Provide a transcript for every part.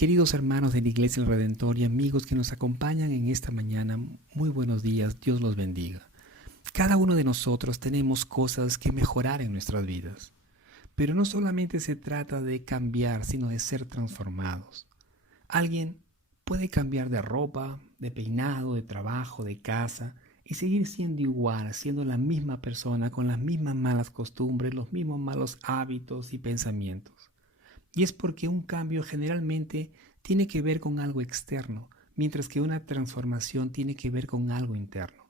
Queridos hermanos de la Iglesia del Redentor y amigos que nos acompañan en esta mañana, muy buenos días, Dios los bendiga. Cada uno de nosotros tenemos cosas que mejorar en nuestras vidas, pero no solamente se trata de cambiar, sino de ser transformados. Alguien puede cambiar de ropa, de peinado, de trabajo, de casa y seguir siendo igual, siendo la misma persona, con las mismas malas costumbres, los mismos malos hábitos y pensamientos. Y es porque un cambio generalmente tiene que ver con algo externo, mientras que una transformación tiene que ver con algo interno.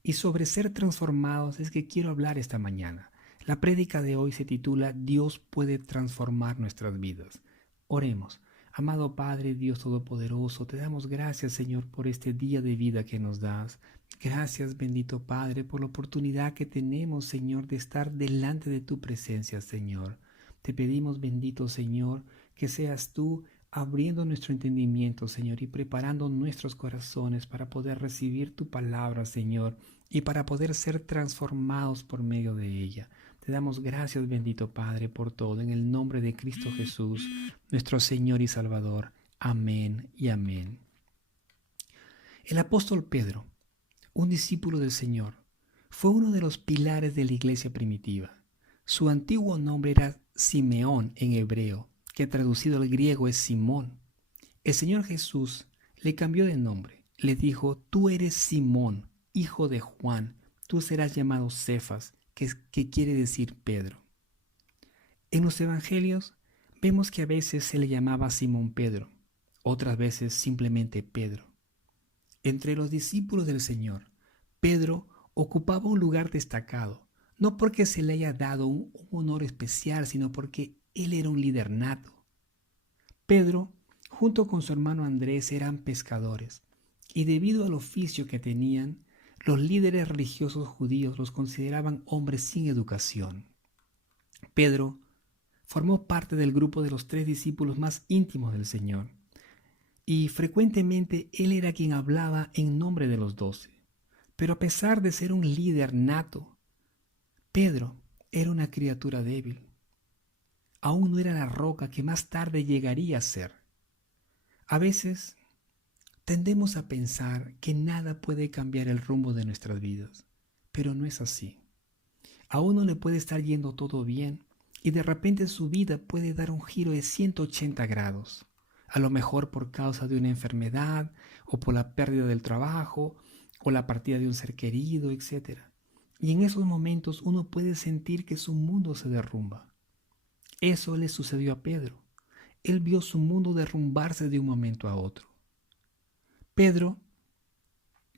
Y sobre ser transformados es que quiero hablar esta mañana. La prédica de hoy se titula Dios puede transformar nuestras vidas. Oremos. Amado Padre, Dios Todopoderoso, te damos gracias, Señor, por este día de vida que nos das. Gracias, bendito Padre, por la oportunidad que tenemos, Señor, de estar delante de tu presencia, Señor. Te pedimos, bendito Señor, que seas tú abriendo nuestro entendimiento, Señor, y preparando nuestros corazones para poder recibir tu palabra, Señor, y para poder ser transformados por medio de ella. Te damos gracias, bendito Padre, por todo, en el nombre de Cristo Jesús, nuestro Señor y Salvador. Amén y amén. El apóstol Pedro, un discípulo del Señor, fue uno de los pilares de la iglesia primitiva. Su antiguo nombre era Simeón en hebreo, que traducido al griego es Simón. El Señor Jesús le cambió de nombre. Le dijo: tú eres Simón, hijo de Juan, tú serás llamado Cefas, que quiere decir Pedro. En los evangelios vemos que a veces se le llamaba Simón Pedro, otras veces simplemente Pedro. Entre los discípulos del Señor, Pedro ocupaba un lugar destacado, no porque se le haya dado un honor especial, sino porque él era un líder nato. Pedro, junto con su hermano Andrés, eran pescadores, y debido al oficio que tenían, los líderes religiosos judíos los consideraban hombres sin educación. Pedro formó parte del grupo de los 3 discípulos más íntimos del Señor, y frecuentemente él era quien hablaba en nombre de los 12. Pero a pesar de ser un líder nato, Pedro era una criatura débil. Aún no era la roca que más tarde llegaría a ser. A veces tendemos a pensar que nada puede cambiar el rumbo de nuestras vidas, pero no es así. A uno le puede estar yendo todo bien y de repente su vida puede dar un giro de 180 grados, a lo mejor por causa de una enfermedad o por la pérdida del trabajo o la partida de un ser querido, etc. Y en esos momentos uno puede sentir que su mundo se derrumba. Eso le sucedió a Pedro. Él vio su mundo derrumbarse de un momento a otro. Pedro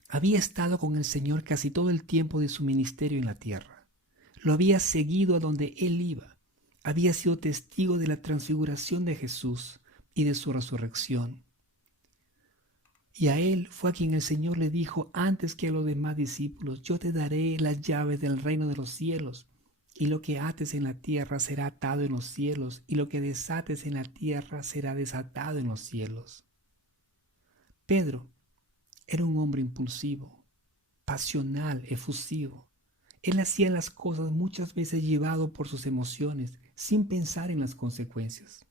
había estado con el Señor casi todo el tiempo de su ministerio en la tierra. Lo había seguido a donde él iba. Había sido testigo de la transfiguración de Jesús y de su resurrección. Y a él fue a quien el Señor le dijo antes que a los demás discípulos: yo te daré las llaves del reino de los cielos, y lo que ates en la tierra será atado en los cielos, y lo que desates en la tierra será desatado en los cielos. Pedro era un hombre impulsivo, pasional, efusivo. Él hacía las cosas muchas veces llevado por sus emociones, sin pensar en las consecuencias.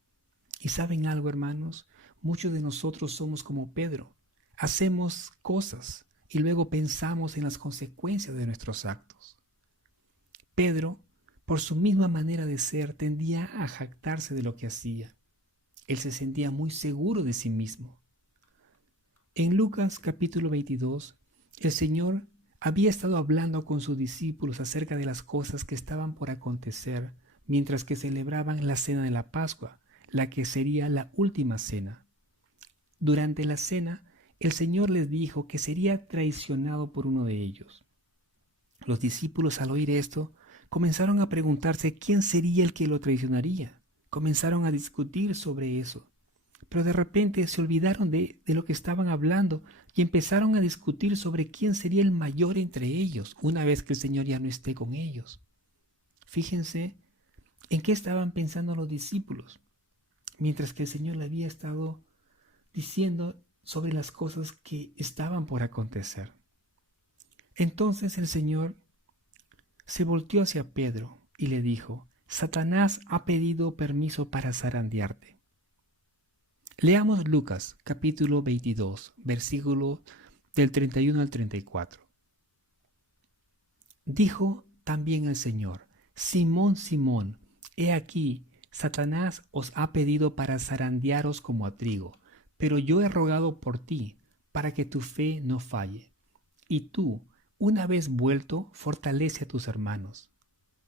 Y ¿saben algo, hermanos? Muchos de nosotros somos como Pedro. Hacemos cosas y luego pensamos en las consecuencias de nuestros actos. Pedro, por su misma manera de ser, tendía a jactarse de lo que hacía. Él se sentía muy seguro de sí mismo. En Lucas capítulo 22, el Señor había estado hablando con sus discípulos acerca de las cosas que estaban por acontecer mientras que celebraban la cena de la Pascua, la que sería la última cena. Durante la cena, el Señor les dijo que sería traicionado por uno de ellos. Los discípulos, al oír esto, comenzaron a preguntarse quién sería el que lo traicionaría. Comenzaron a discutir sobre eso. Pero de repente se olvidaron de lo que estaban hablando y empezaron a discutir sobre quién sería el mayor entre ellos una vez que el Señor ya no esté con ellos. Fíjense en qué estaban pensando los discípulos, mientras que el Señor le había estado diciendo sobre las cosas que estaban por acontecer. Entonces el Señor se volteó hacia Pedro y le dijo: Satanás ha pedido permiso para zarandearte. Leamos Lucas capítulo 22, versículo del 31 al 34. Dijo también el Señor: Simón, Simón, he aquí, Satanás os ha pedido para zarandearos como a trigo, pero yo he rogado por ti, para que tu fe no falle. Y tú, una vez vuelto, fortalece a tus hermanos.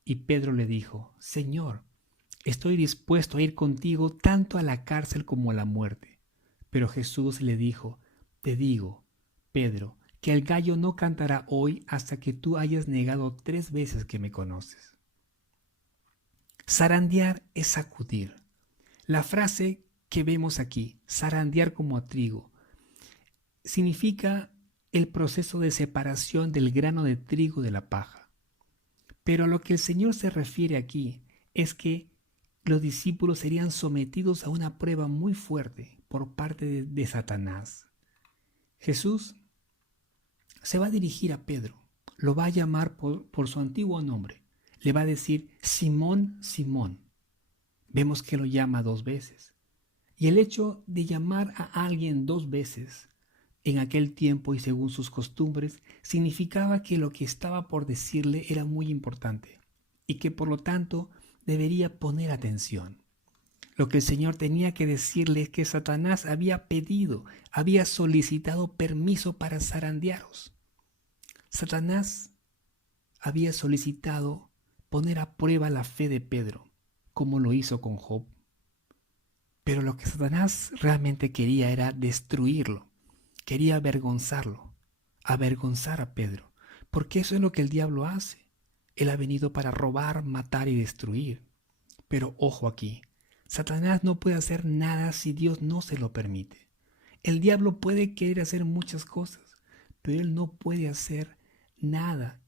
Y Pedro le dijo: Señor, estoy dispuesto a ir contigo tanto a la cárcel como a la muerte. Pero Jesús le dijo: Te digo, Pedro, que el gallo no cantará hoy hasta que tú hayas negado 3 veces que me conoces. Zarandear es sacudir. La frase que vemos aquí, zarandear como a trigo, significa el proceso de separación del grano de trigo de la paja. Pero a lo que el Señor se refiere aquí es que los discípulos serían sometidos a una prueba muy fuerte por parte de Satanás. Jesús se va a dirigir a Pedro, lo va a llamar por su antiguo nombre, le va a decir: Simón, Simón. Vemos que lo llama 2 veces. Y el hecho de llamar a alguien 2 veces en aquel tiempo y según sus costumbres significaba que lo que estaba por decirle era muy importante y que por lo tanto debería poner atención. Lo que el Señor tenía que decirle es que Satanás había pedido, había solicitado permiso para zarandearos. Satanás había solicitado poner a prueba la fe de Pedro, como lo hizo con Job. Pero lo que Satanás realmente quería era destruirlo, quería avergonzarlo, avergonzar a Pedro, porque eso es lo que el diablo hace. Él ha venido para robar, matar y destruir. Pero ojo aquí, Satanás no puede hacer nada si Dios no se lo permite. El diablo puede querer hacer muchas cosas, pero él no puede hacer nada.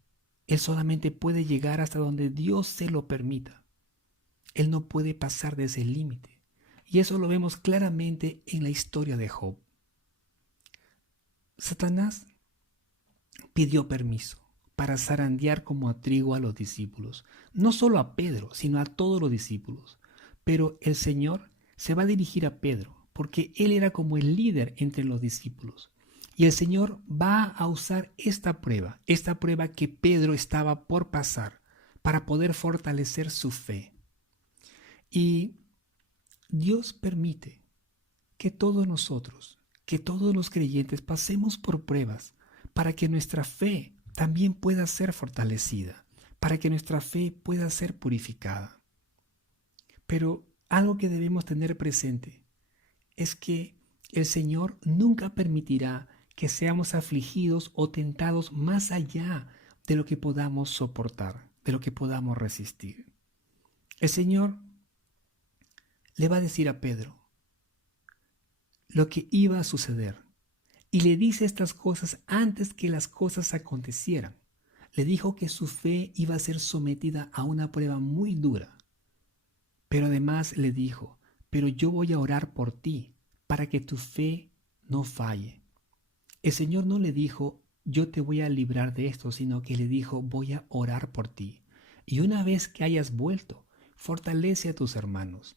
Él solamente puede llegar hasta donde Dios se lo permita. Él no puede pasar de ese límite. Y eso lo vemos claramente en la historia de Job. Satanás pidió permiso para zarandear como a trigo a los discípulos, no solo a Pedro, sino a todos los discípulos. Pero el Señor se va a dirigir a Pedro, porque él era como el líder entre los discípulos. Y el Señor va a usar esta prueba que Pedro estaba por pasar, para poder fortalecer su fe. Y Dios permite que todos nosotros, que todos los creyentes pasemos por pruebas para que nuestra fe también pueda ser fortalecida, para que nuestra fe pueda ser purificada. Pero algo que debemos tener presente es que el Señor nunca permitirá que seamos afligidos o tentados más allá de lo que podamos soportar, de lo que podamos resistir. El Señor le va a decir a Pedro lo que iba a suceder y le dice estas cosas antes que las cosas acontecieran. Le dijo que su fe iba a ser sometida a una prueba muy dura, pero además le dijo: pero yo voy a orar por ti para que tu fe no falle. El Señor no le dijo: yo te voy a librar de esto, sino que le dijo: voy a orar por ti. Y una vez que hayas vuelto, fortalece a tus hermanos.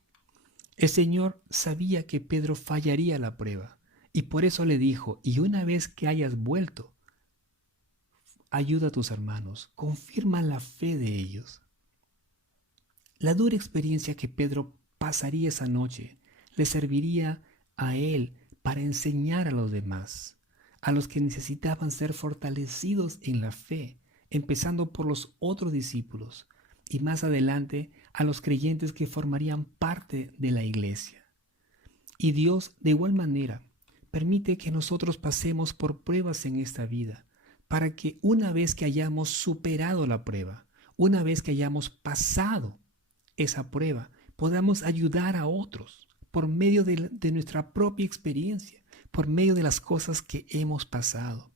El Señor sabía que Pedro fallaría la prueba y por eso le dijo: y una vez que hayas vuelto, ayuda a tus hermanos, confirma la fe de ellos. La dura experiencia que Pedro pasaría esa noche le serviría a él para enseñar a los demás, a los que necesitaban ser fortalecidos en la fe, empezando por los otros discípulos y más adelante a los creyentes que formarían parte de la iglesia. Y Dios, de igual manera, permite que nosotros pasemos por pruebas en esta vida, para que una vez que hayamos superado la prueba, una vez que hayamos pasado esa prueba, podamos ayudar a otros por medio de nuestra propia experiencia, por medio de las cosas que hemos pasado.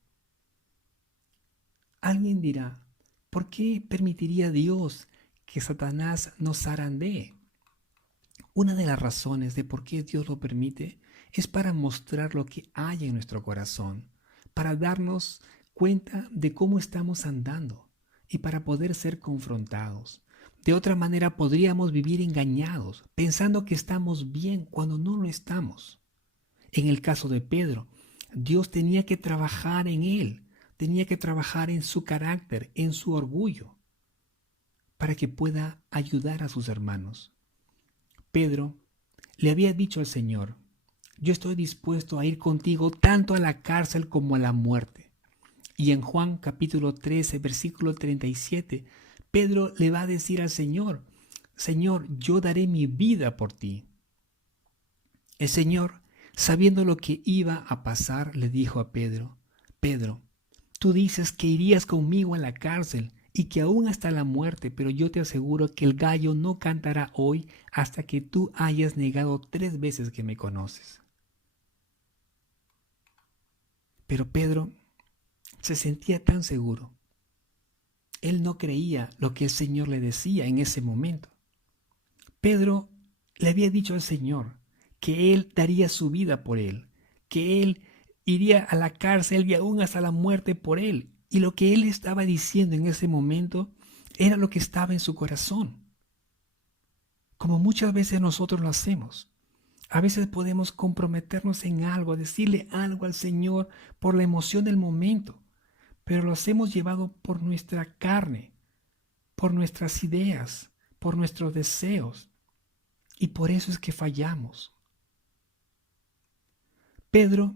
Alguien dirá: ¿por qué permitiría Dios que Satanás nos zarandee? Una de las razones de por qué Dios lo permite es para mostrar lo que hay en nuestro corazón, para darnos cuenta de cómo estamos andando y para poder ser confrontados. De otra manera podríamos vivir engañados, pensando que estamos bien cuando no lo estamos. En el caso de Pedro, Dios tenía que trabajar en él, tenía que trabajar en su carácter, en su orgullo, para que pueda ayudar a sus hermanos. Pedro le había dicho al Señor: yo estoy dispuesto a ir contigo tanto a la cárcel como a la muerte. Y en Juan capítulo 13, versículo 37, Pedro le va a decir al Señor: Señor, yo daré mi vida por ti. El Señor, sabiendo lo que iba a pasar, le dijo a Pedro: Pedro, tú dices que irías conmigo a la cárcel y que aún hasta la muerte, pero yo te aseguro que el gallo no cantará hoy hasta que tú hayas negado 3 veces que me conoces. Pero Pedro se sentía tan seguro. Él no creía lo que el Señor le decía en ese momento. Pedro le había dicho al Señor que él daría su vida por él, que él iría a la cárcel y aún hasta la muerte por él. Y lo que él estaba diciendo en ese momento era lo que estaba en su corazón. Como muchas veces nosotros lo hacemos. A veces podemos comprometernos en algo, decirle algo al Señor por la emoción del momento, pero lo hacemos llevado por nuestra carne, por nuestras ideas, por nuestros deseos. Y por eso es que fallamos. Pedro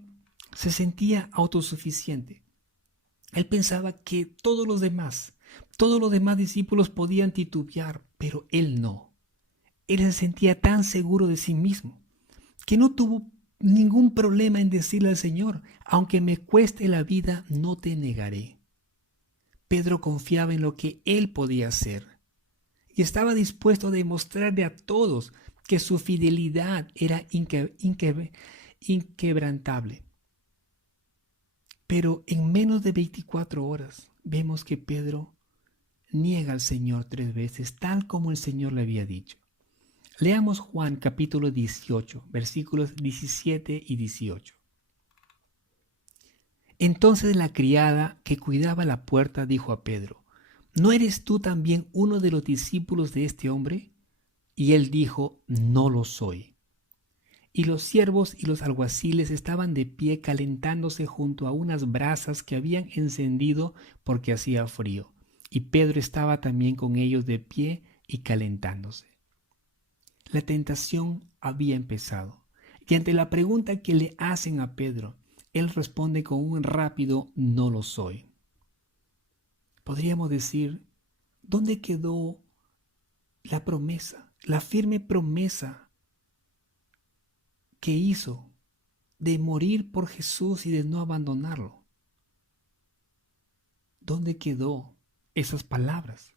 se sentía autosuficiente. Él pensaba que todos los demás discípulos podían titubear, pero él no. Él se sentía tan seguro de sí mismo que no tuvo ningún problema en decirle al Señor: aunque me cueste la vida, no te negaré. Pedro confiaba en lo que él podía hacer y estaba dispuesto a demostrarle a todos que su fidelidad era inquebrantable. Pero en menos de 24 horas vemos que Pedro niega al Señor 3 veces, tal como el Señor le había dicho. Leamos Juan capítulo 18, versículos 17 y 18. Entonces la criada que cuidaba la puerta dijo a Pedro: ¿no eres tú también uno de los discípulos de este hombre? Y él dijo: no lo soy. Y los siervos y los alguaciles estaban de pie calentándose junto a unas brasas que habían encendido porque hacía frío. Y Pedro estaba también con ellos de pie y calentándose. La tentación había empezado. Y ante la pregunta que le hacen a Pedro, él responde con un rápido: no lo soy. Podríamos decir: ¿dónde quedó la promesa, la firme promesa que hizo de morir por Jesús y de no abandonarlo? ¿Dónde quedó esas palabras?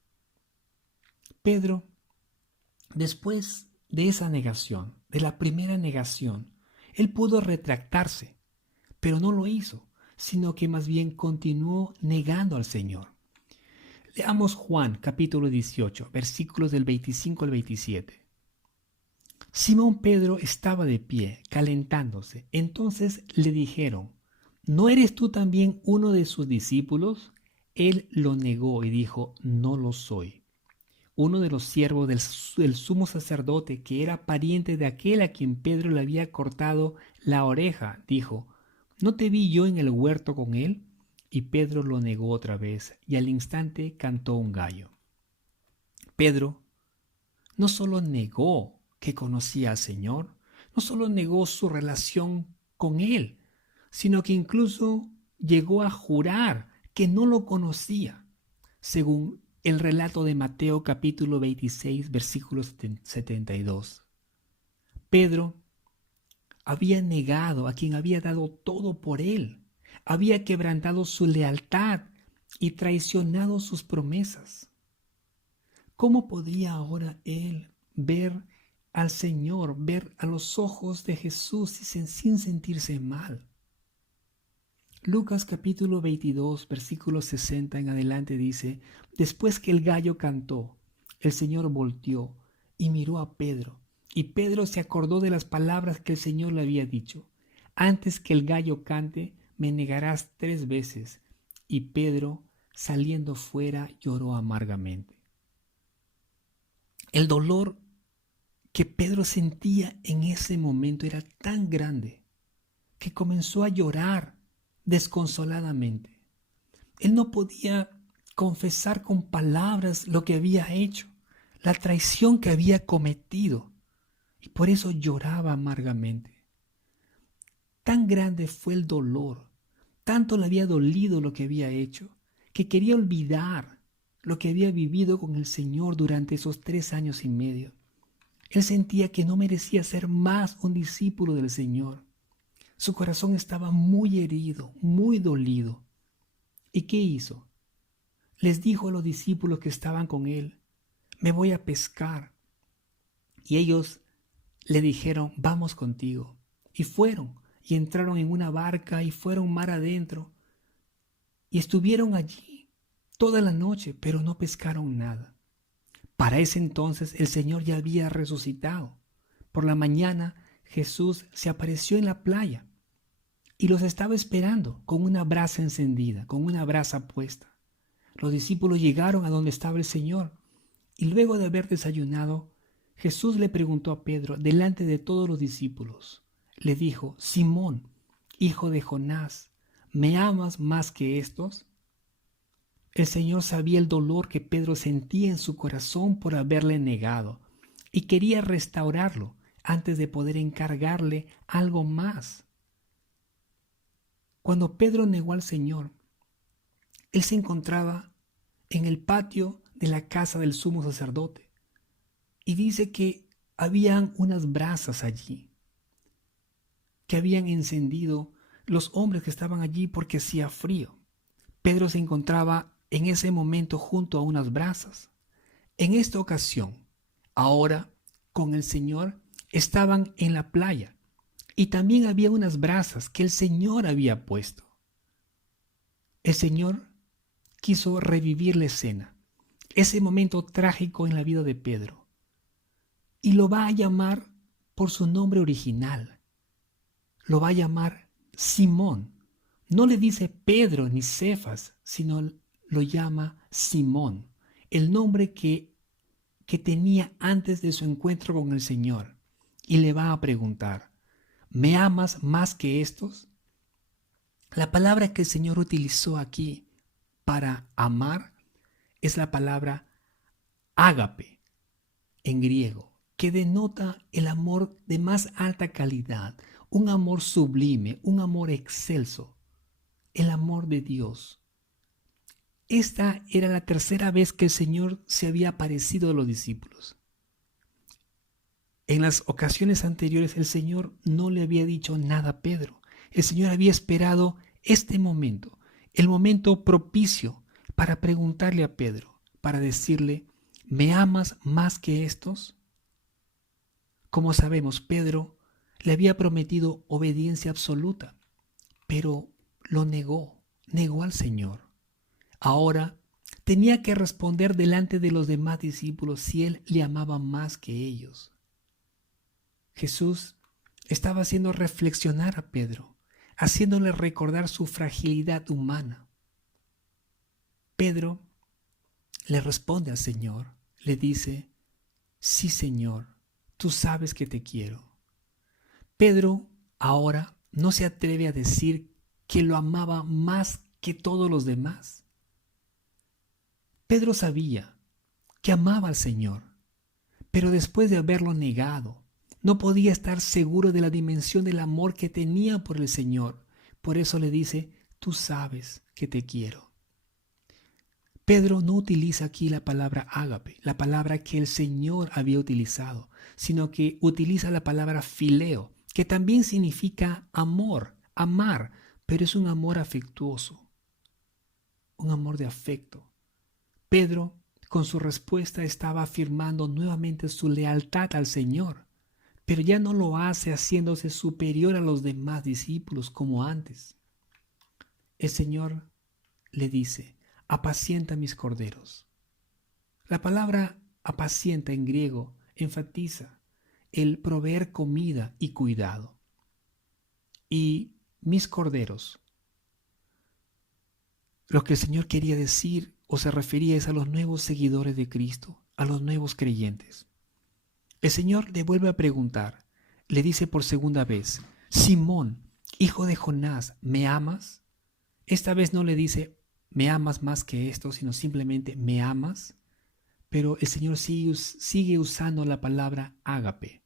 Pedro, después de esa negación, de la primera negación, él pudo retractarse, pero no lo hizo, sino que más bien continuó negando al Señor. Leamos Juan capítulo 18, versículos del 25 al 27. Simón Pedro estaba de pie, calentándose. Entonces le dijeron: ¿no eres tú también uno de sus discípulos? Él lo negó y dijo: no lo soy. Uno de los siervos del sumo sacerdote, que era pariente de aquel a quien Pedro le había cortado la oreja, dijo: ¿no te vi yo en el huerto con él? Y Pedro lo negó otra vez, y al instante cantó un gallo. Pedro no solo negó que conocía al Señor, no solo negó su relación con Él, sino que incluso llegó a jurar que no lo conocía, según el relato de Mateo capítulo 26, versículo 72. Pedro había negado a quien había dado todo por él, había quebrantado su lealtad y traicionado sus promesas. ¿Cómo podía ahora él ver al Señor, ver a los ojos de Jesús sin sentirse mal? Lucas capítulo 22, versículo 60 en adelante dice: después que el gallo cantó, el Señor volteó y miró a Pedro, y Pedro se acordó de las palabras que el Señor le había dicho: antes que el gallo cante, me negarás 3 veces. Y Pedro, saliendo fuera, lloró amargamente. El dolor que Pedro sentía en ese momento era tan grande que comenzó a llorar desconsoladamente. Él no podía confesar con palabras lo que había hecho, la traición que había cometido, y por eso lloraba amargamente. Tan grande fue el dolor, tanto le había dolido lo que había hecho, que quería olvidar lo que había vivido con el Señor durante esos 3 años y medio. Él sentía que no merecía ser más un discípulo del Señor. Su corazón estaba muy herido, muy dolido. ¿Y qué hizo? Les dijo a los discípulos que estaban con él: me voy a pescar. Y ellos le dijeron: vamos contigo. Y fueron, y entraron en una barca y fueron mar adentro. Y estuvieron allí toda la noche, pero no pescaron nada. Para ese entonces el Señor ya había resucitado. Por la mañana Jesús se apareció en la playa y los estaba esperando con una brasa encendida, con una brasa puesta. Los discípulos llegaron a donde estaba el Señor y luego de haber desayunado, Jesús le preguntó a Pedro delante de todos los discípulos. Le dijo: Simón, hijo de Jonás, ¿me amas más que estos? El Señor sabía el dolor que Pedro sentía en su corazón por haberle negado y quería restaurarlo antes de poder encargarle algo más. Cuando Pedro negó al Señor, él se encontraba en el patio de la casa del sumo sacerdote y dice que habían unas brasas allí que habían encendido los hombres que estaban allí porque hacía frío. Pedro se encontraba en ese momento junto a unas brasas. En esta ocasión, ahora con el Señor, estaban en la playa y también había unas brasas que el Señor había puesto. El Señor quiso revivir la escena, ese momento trágico en la vida de Pedro, y lo va a llamar por su nombre original. Lo va a llamar Simón. No le dice Pedro ni Cefas, sino lo llama Simón, el nombre que tenía antes de su encuentro con el Señor. Y le va a preguntar: ¿me amas más que estos? La palabra que el Señor utilizó aquí para amar es la palabra ágape en griego, que denota el amor de más alta calidad, un amor sublime, un amor excelso, el amor de Dios. Esta era la tercera vez que el Señor se había aparecido a los discípulos. En las ocasiones anteriores el Señor no le había dicho nada a Pedro. El Señor había esperado este momento, el momento propicio para preguntarle a Pedro, para decirle: ¿me amas más que estos? Como sabemos, Pedro le había prometido obediencia absoluta, pero lo negó al Señor. Ahora tenía que responder delante de los demás discípulos si él le amaba más que ellos. Jesús estaba haciendo reflexionar a Pedro, haciéndole recordar su fragilidad humana. Pedro le responde al Señor, le dice: sí, Señor, tú sabes que te quiero. Pedro ahora no se atreve a decir que lo amaba más que todos los demás. Pedro sabía que amaba al Señor, pero después de haberlo negado, no podía estar seguro de la dimensión del amor que tenía por el Señor. Por eso le dice: tú sabes que te quiero. Pedro no utiliza aquí la palabra ágape, la palabra que el Señor había utilizado, sino que utiliza la palabra fileo, que también significa amor, amar, pero es un amor afectuoso, un amor de afecto. Pedro, con su respuesta, estaba afirmando nuevamente su lealtad al Señor, pero ya no lo hace haciéndose superior a los demás discípulos como antes. El Señor le dice: apacienta mis corderos. La palabra apacienta en griego enfatiza el proveer comida y cuidado. Y mis corderos, lo que el Señor quería decir o se refería es a los nuevos seguidores de Cristo, a los nuevos creyentes. El Señor le vuelve a preguntar, le dice por segunda vez: Simón, hijo de Jonás, ¿me amas? Esta vez no le dice, ¿me amas más que esto? Sino simplemente, ¿me amas? Pero el Señor sigue usando la palabra ágape.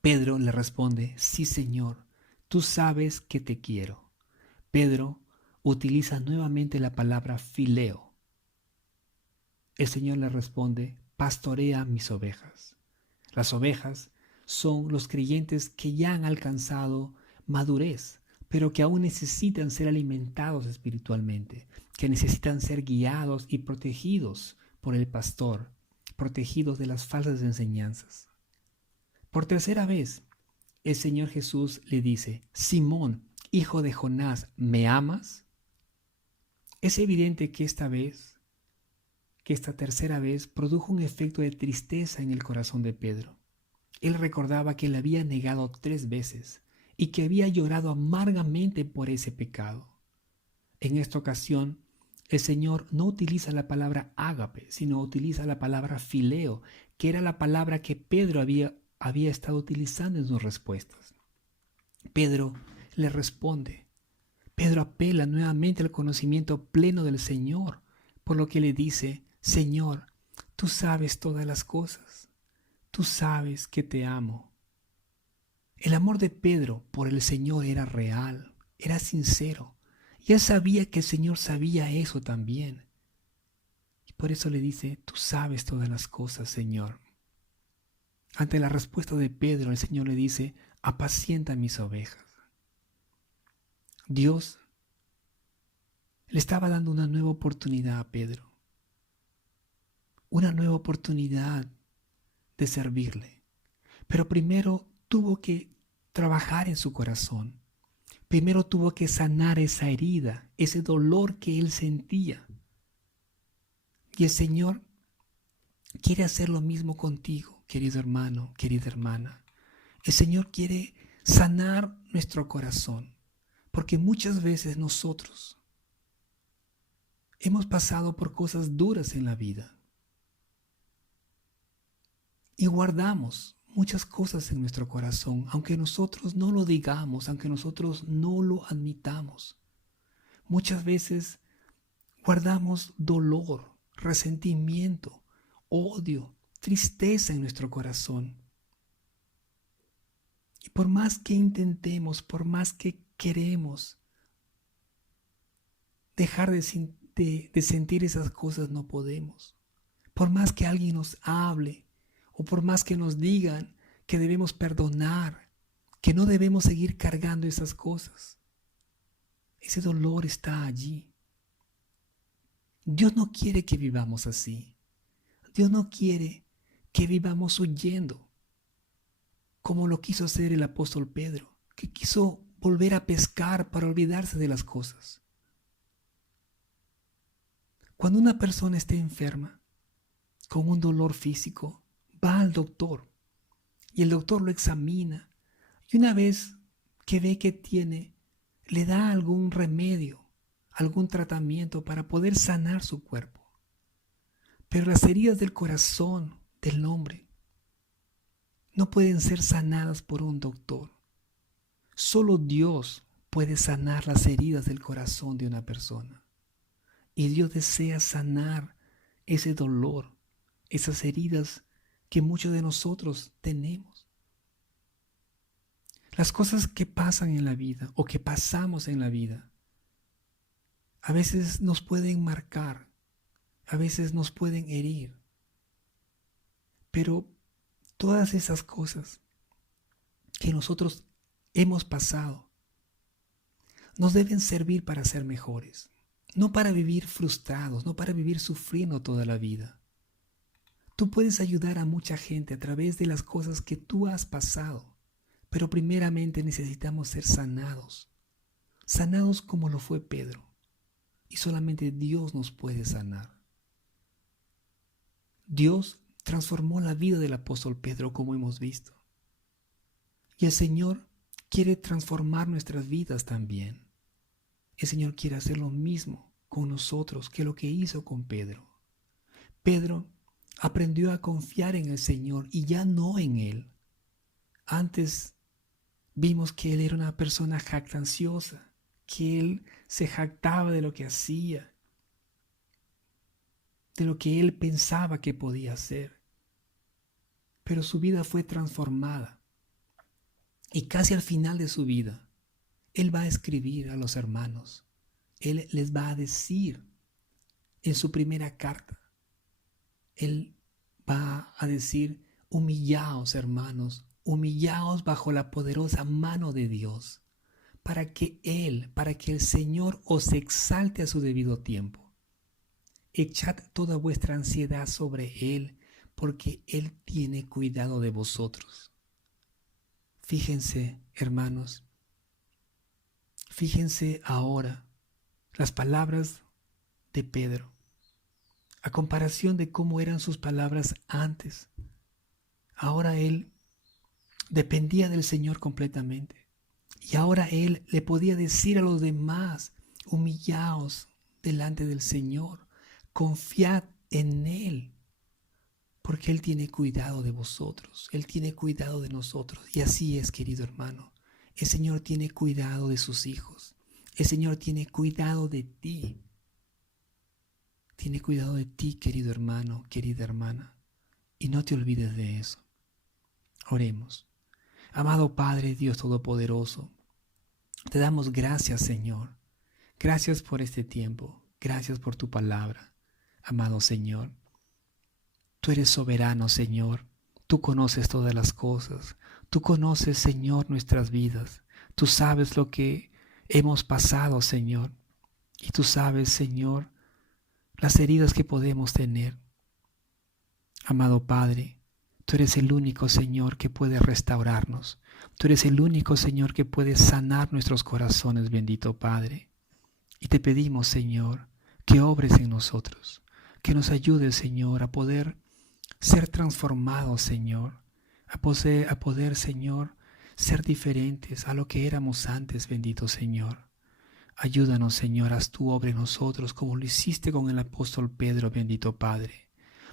Pedro le responde, sí, Señor, tú sabes que te quiero. Pedro utiliza nuevamente la palabra fileo. El Señor le responde, pastorea mis ovejas. Las ovejas son los creyentes que ya han alcanzado madurez, pero que aún necesitan ser alimentados espiritualmente, que necesitan ser guiados y protegidos por el pastor, protegidos de las falsas enseñanzas. Por tercera vez, el Señor Jesús le dice, Simón, hijo de Jonás, ¿me amas? Es evidente que esta tercera vez produjo un efecto de tristeza en el corazón de Pedro. Él recordaba que le había negado 3 veces y que había llorado amargamente por ese pecado. En esta ocasión, el Señor no utiliza la palabra ágape, sino utiliza la palabra fileo, que era la palabra que Pedro había estado utilizando en sus respuestas. Pedro le responde. Pedro apela nuevamente al conocimiento pleno del Señor, por lo que le dice, Señor, tú sabes todas las cosas, tú sabes que te amo. El amor de Pedro por el Señor era real, era sincero, y él sabía que el Señor sabía eso también. Y por eso le dice, tú sabes todas las cosas, Señor. Ante la respuesta de Pedro, el Señor le dice, apacienta mis ovejas. Dios le estaba dando una nueva oportunidad a Pedro, una nueva oportunidad de servirle. Pero primero tuvo que trabajar en su corazón. Primero tuvo que sanar esa herida, ese dolor que él sentía. Y el Señor quiere hacer lo mismo contigo, querido hermano, querida hermana. El Señor quiere sanar nuestro corazón, porque muchas veces nosotros hemos pasado por cosas duras en la vida y guardamos muchas cosas en nuestro corazón, aunque nosotros no lo digamos, aunque nosotros no lo admitamos. Muchas veces guardamos dolor, resentimiento, odio, tristeza en nuestro corazón. Y por más que intentemos, por más que queremos dejar de sentir esas cosas, no podemos. Por más que alguien nos hable o por más que nos digan que debemos perdonar, que no debemos seguir cargando esas cosas, ese dolor está allí. Dios no quiere que vivamos así. Dios no quiere que vivamos huyendo, como lo quiso hacer el apóstol Pedro, que quiso volver a pescar para olvidarse de las cosas. Cuando una persona esté enferma, con un dolor físico, va al doctor y el doctor lo examina y una vez que ve que tiene, le da algún remedio, algún tratamiento para poder sanar su cuerpo. Pero las heridas del corazón del hombre no pueden ser sanadas por un doctor. Solo Dios puede sanar las heridas del corazón de una persona. Y Dios desea sanar ese dolor, esas heridas que muchos de nosotros tenemos. Las cosas que pasan en la vida o que pasamos en la vida a veces nos pueden marcar, a veces nos pueden herir, pero todas esas cosas que nosotros hemos pasado nos deben servir para ser mejores, no para vivir frustrados, no para vivir sufriendo toda la vida. Tú puedes ayudar a mucha gente a través de las cosas que tú has pasado, pero primeramente necesitamos ser sanados, sanados como lo fue Pedro, y solamente Dios nos puede sanar. Dios transformó la vida del apóstol Pedro, como hemos visto, y el Señor quiere transformar nuestras vidas también. El Señor quiere hacer lo mismo con nosotros que lo que hizo con Pedro. Pedro aprendió a confiar en el Señor y ya no en Él. Antes Vimos que él era una persona jactanciosa, que él se jactaba de lo que hacía, de lo que él pensaba que podía hacer. Pero su vida fue transformada. Y casi al final de su vida, él va a escribir a los hermanos. Él les va a decir en su primera carta, él va a decir: humillaos, hermanos, humillaos bajo la poderosa mano de Dios, para que el Señor os exalte a su debido tiempo. Echad toda vuestra ansiedad sobre Él, porque Él tiene cuidado de vosotros. Fíjense, hermanos, fíjense ahora las palabras de Pedro, a comparación de cómo eran sus palabras antes. Ahora él dependía del Señor completamente. Y ahora él le podía decir a los demás: humillaos delante del Señor, confiad en Él, porque Él tiene cuidado de vosotros, Él tiene cuidado de nosotros. Y así es, querido hermano, el Señor tiene cuidado de sus hijos, el Señor tiene cuidado de ti. Tiene cuidado de ti, querido hermano, querida hermana, y no te olvides de eso. Oremos. Amado Padre, Dios Todopoderoso, te damos gracias, Señor. Gracias por este tiempo, gracias por tu palabra. Amado Señor, tú eres soberano, Señor. Tú conoces todas las cosas. Tú conoces, Señor, nuestras vidas. Tú sabes lo que hemos pasado, Señor. Y tú sabes, Señor, las heridas que podemos tener. Amado Padre, tú eres el único, Señor, que puede restaurarnos. Tú eres el único, Señor, que puede sanar nuestros corazones, bendito Padre. Y te pedimos, Señor, que obres en nosotros, que nos ayudes, Señor, a poder ser transformados, Señor, a poder, Señor, ser diferentes a lo que éramos antes, bendito Señor. Ayúdanos, Señor, haz tu obra en nosotros como lo hiciste con el apóstol Pedro, bendito Padre.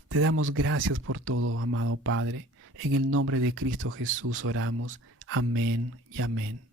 Te damos gracias por todo, amado Padre. En el nombre de Cristo Jesús oramos. Amén y amén.